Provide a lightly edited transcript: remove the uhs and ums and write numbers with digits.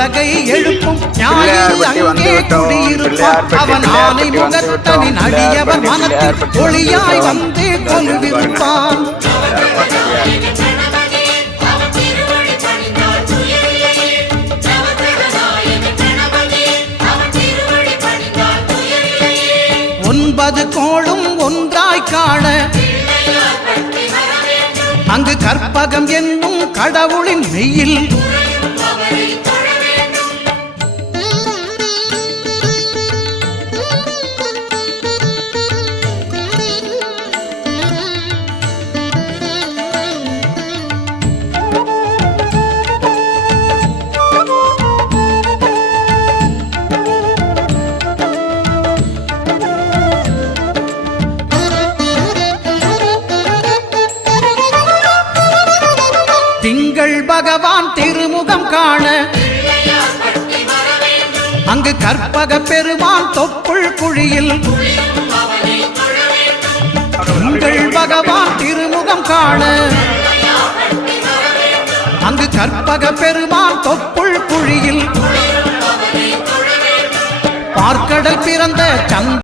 உலகை எழுப்பும் ஞாயிறு அங்கே குடியிருப்பான் அவன் ஆனை முகத்தனின் அடியவர் மனத்தில் ஒளியாய் வந்து கொலுவிருப்பான் ஒன்பது கோளும் ஒன்றாய் காண அங்கு கற்பகம் என்னும் கடவுளின் மெய்யில் திங்கள் பகவான் திருமுகம் காண அங்கு கற்பக பெருமான் தொப்புள் குழியில் திங்கள் பகவான் திருமுகம் காண அங்கு கற்பக பெருமான் தொப்புள் குழியில் பார்க்கடல் பிறந்த சந்த